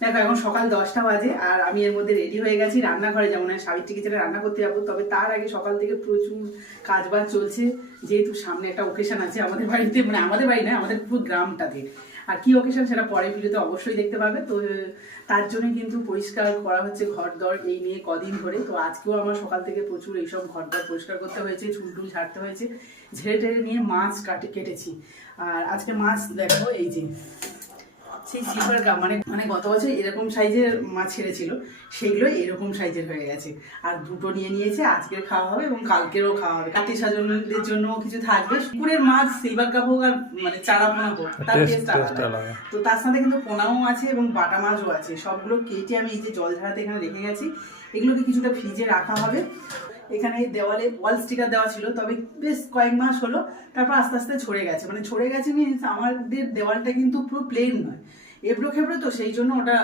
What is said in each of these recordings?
দেখো, এখন সকাল দশটা বাজে আর আমি এর মধ্যে রেডি হয়ে গেছি। রান্নাঘরে যেমন সাবিত্রী কিচেনে রান্না করতে যাব। তবে তার আগে সকাল থেকে প্রচুর কাজ বাজ চলছে। যেহেতু সামনে একটা ওকেশন আছে আমাদের বাড়িতে মানে আমাদের বাড়ি না, আমাদের পুরো গ্রামটাতে। আর কি ওকেশন সেটা পরে ভিডিওতে অবশ্যই দেখতে পাবে। তো তার জন্য কিন্তু পরিষ্কার করা হচ্ছে ঘর দর এই নিয়ে কদিন ধরে। তো আজকেও আমার সকাল থেকে প্রচুর এইসব ঘর দর পরিষ্কার করতে হয়েছে, চুল টুল ছাড়তে হয়েছে, ঝেড়ে টেড়ে নিয়ে মাছ কাটে, কেটেছি। আর আজকে মাছ দেখো, এই যে সেই সিলভার কাপ মানে মানে গত বছর এরকম সাইজের মাছ ছেড়েছিল সেগুলো এরকম সাইজের হয়ে গেছে। আর দুটো নিয়ে নিয়েছে আজকের খাওয়া হবে এবং কালকেরও খাওয়া হবে। কাটি সাজনদের জন্য কিছু থাকবে। পুকুরের মাছ সিলভার কাপ হোক আর মানে চারা পোনা হোক তার টেস্ট আলাদা। তো তার সাথে কিন্তু পোনাও আছে এবং বাটা মাছও আছে। সবগুলো কেটে আমি এই যে জল ঝাড়াতে এখানে রেখে গেছি। এগুলোকে কিছুটা ফ্রিজে রাখা হবে। এখানে দেওয়ালে ওয়াল স্টিকার দেওয়া ছিল তবে বেশ কয়েক মাস হলো তারপর আস্তে আস্তে ছড়ে গেছে। মানে ছড়ে গেছে মিনস আমাদের দেওয়ালটা কিন্তু পুরো প্লেন নয়। এবড়ো খেবড়ো তো সেই জন্য ওটা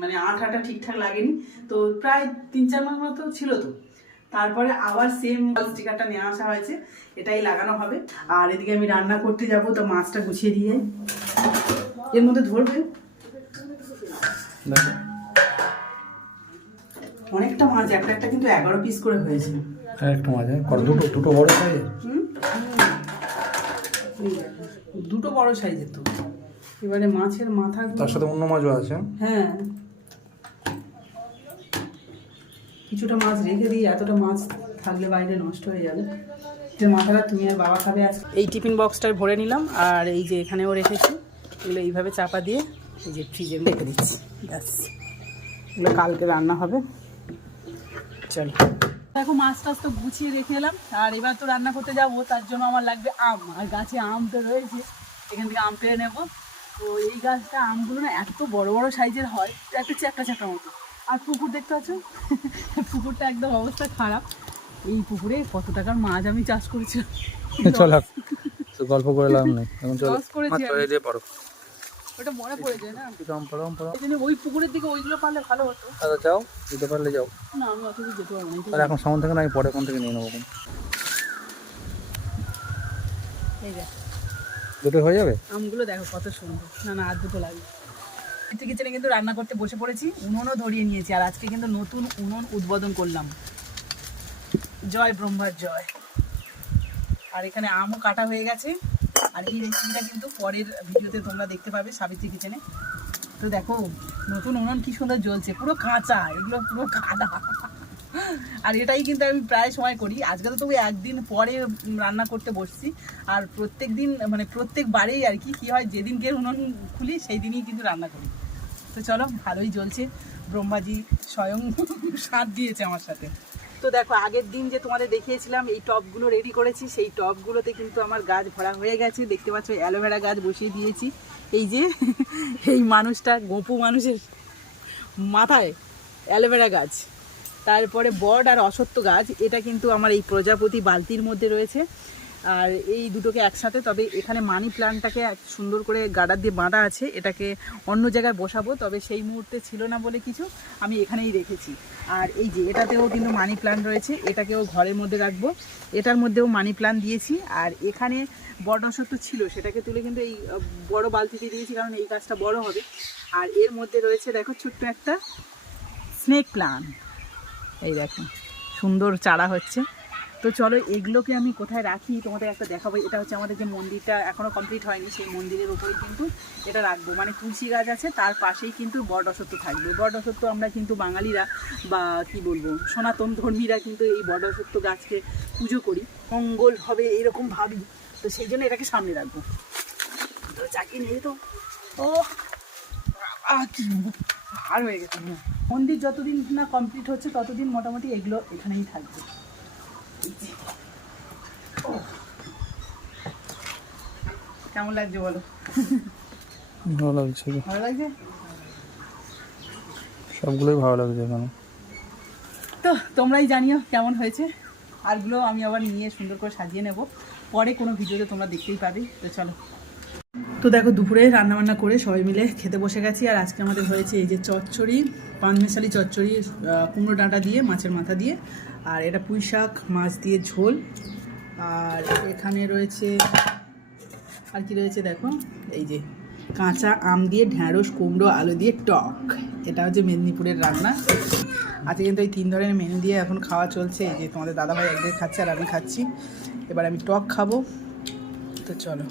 মানে আটা ঠিকঠাক লাগেনি। তো প্রায় তিন চার মাস মতো ছিল তো। তারপরে আবার সেম স্টিকারটা নিয়ে আসা হয়েছে এটাই লাগানো হবে। আর এদিকে আমি রান্না করতে যাব তো মাছটা গুছিয়ে দিয়ে। এর মধ্যে ধরবে? অনেকটা মাছ একটা একটা কিন্তু এগারো পিস করে হয়েছে। একটা মাছ হ্যাঁ? দুটো দুটো বড় সাইজের দুটো বড় সাইজের তো। এবারে মাছের মাথা তার সাথে অন্য মাছও আছে। হ্যাঁ। কিছুটা মাছ রেখে দিই এতটা মাছ থাকলে বাইরে নষ্ট হয়ে যাবে। যে মাথাটা তুমি আর বাবা খাবে আজ এই টিফিন বক্সটায় ভরে নিলাম আর এই যে এখানেও রেখেছি। এগুলো এইভাবে চাপা দিয়ে এই যে ফ্রিজে রেখে দিচ্ছি। ব্যাস। এগুলো কালকে রান্না হবে। চলো। দেখো মাছ টাছ তো গুছিয়ে রেখে এলাম। আর এবার তো রান্না করতে যাব তার জন্য আমার লাগবে আম। আর গাছে আম তো রয়েছে। এখান থেকে আম পেড়ে নেব। তো এই গাছটা আমগুলো না এত বড় বড় সাইজের হয় একটা চ্যাপটা চ্যাপটা মতো। আর পুকুর দেখতে পাচ্ছ? পুকুরটা একদম অবস্থা খারাপ। এই পুকুরে কত টাকার মাছ আমি চাষ করেছিলাম চল গল্প করে লাভ নেই। এখন চলো। করেছি ওটা মনে পড়ে যায় না? কম পড়ো কম পড়ো। এই ওই পুকুরের দিকে ওইগুলো পারলে ভালো হতো। দাদা যাও। দিতে পারলে যাও। না আমি অত দূর যেতে পারব না। এখন সামন থেকে না আমি পরে কোন থেকে নিয়ে নেব? এখন। এই দেখ। দুটো হয়ে যাবে? আমগুলো দেখো কত সুন্দর। না না, আর দুটো লাগবে। কিচেনে কিচেনে কিন্তু রান্না করতে বসে পড়েছি, উনুনও ধরিয়ে নিয়েছি, আর আজকে কিন্তু নতুন উনুন উদ্বোধন করলাম। জয় ব্রহ্মার জয়। আর এখানে আমও কাটা হয়ে গেছে, আর এই রেসিপিটা কিন্তু পরের ভিডিওতে তোমরা দেখতে পাবে সাবিত্রী কিচেনে তো দেখো, নতুন উনুন কি সুন্দর জ্বলছে, পুরো কাঁচা, এগুলো পুরো কাদা। আর এটাই কিন্তু আমি প্রায় সময় করি। আজকে তো তবু একদিন পরে রান্না করতে বসছি। আর প্রত্যেক দিন মানে প্রত্যেকবারেই আর কি, কী হয় যেদিনকে উনুন খুলি সেই দিনই কিন্তু রান্না করি। তো চলো, ভালোই জ্বলছে। ব্রহ্মাজি স্বয়ং সাথ দিয়েছে আমার সাথে। তো দেখো, আগের দিন যে তোমাদের দেখিয়েছিলাম, এই টবগুলো রেডি করেছি। সেই টবগুলোতে কিন্তু আমার গাছ ভরা হয়ে গেছে। দেখতে পাচ্ছ, অ্যালোভেরা গাছ বসিয়ে দিয়েছি। এই যে, এই মানুষটা, গোপু মানুষের মাথায় অ্যালোভেরা গাছ। তারপরে বট আর অসত্য গাছ, এটা কিন্তু আমার এই প্রজাপতি বালতির মধ্যে রয়েছে। আর এই দুটোকে একসাথে, তবে এখানে মানি প্ল্যান্টটাকে এক- সুন্দর করে গাডার দিয়ে বাঁধা আছে, এটাকে অন্য জায়গায় বসাবো, তবে সেই মুহূর্তে ছিল না বলে কিছু, আমি এখানেই রেখেছি। আর এই যে, এটাতেও কিন্তু মানি প্ল্যান্ট রয়েছে, এটাকেও ঘরের মধ্যে রাখব। এটার মধ্যেও মানি প্ল্যান্ট দিয়েছি, আর এখানে বট অসত্য ছিল, সেটাকে তুলে কিন্তু এই বড় বালতিতে দিয়েছি, কারণ এই গাছটা বড় হবে। আর এর মধ্যে রয়েছে, দেখো ছোট্ট একটা স্নেক প্লান্ট এই দেখো, সুন্দর চারা হচ্ছে। তো চলো এগুলোকে আমি কোথায় রাখি তোমাদের একটা দেখাবো। এটা হচ্ছে আমাদের যে মন্দিরটা এখনও কমপ্লিট হয়নি, সেই মন্দিরের উপরেই কিন্তু এটা রাখব। মানে তুলসী গাছ আছে, তার পাশেই কিন্তু বট অসত্য থাকবে। বট অসত্য আমরা কিন্তু বাঙালিরা বা কি বলব, সনাতন ধর্মীরা কিন্তু এই বট অসত্য গাছকে পুজো করি, মঙ্গল হবে এরকম ভাবি। তো সেই জন্য এটাকে সামনে রাখব। তো চাকরি নেই তো? ও আর হয়ে গেছে। মন্দির যতদিন না কমপ্লিট হচ্ছে ততদিন মোটামুটি এগুলো এখানেই থাকবে। কেমন লাগছে বলো? ভালো লাগছে ভালো লাগছে? সবগুলোই ভালো লাগছে এখানে। তো তোমরাই জানিও কেমন হয়েছে। আরগুলো আমি আবার নিয়ে সুন্দর করে সাজিয়ে নেব। পরে কোনো ভিডিওতে তোমরা দেখতেই পাবে। তো চলো। তো দেখো, দুপুরে রান্না বান্না করে সবাই মিলে খেতে বসে গেছি। আর আজকে আমাদের হয়েছে এই যে চচ্চড়ি পাঁচমেশালি চচ্চড়ি কুমড়ো ডাঁটা দিয়ে, মাছের মাথা দিয়ে। আর এটা পুঁই শাক, মাছ দিয়ে ঝোল। আর এখানে রয়েছে, আর কি রয়েছে দেখো? এই যে কাঁচা আম দিয়ে ঢ্যাঁড়স, কুমড়ো, আলু দিয়ে টক। এটা হচ্ছে মেদিনীপুরের রান্না। আজকে কিন্তু এই তিন ধরনের মেনু দিয়ে এখন খাওয়া চলছে। যে তোমাদের দাদাভাই একদিকে খাচ্ছে আর আমি খাচ্ছি। এবার আমি টক খাব। তো চলো।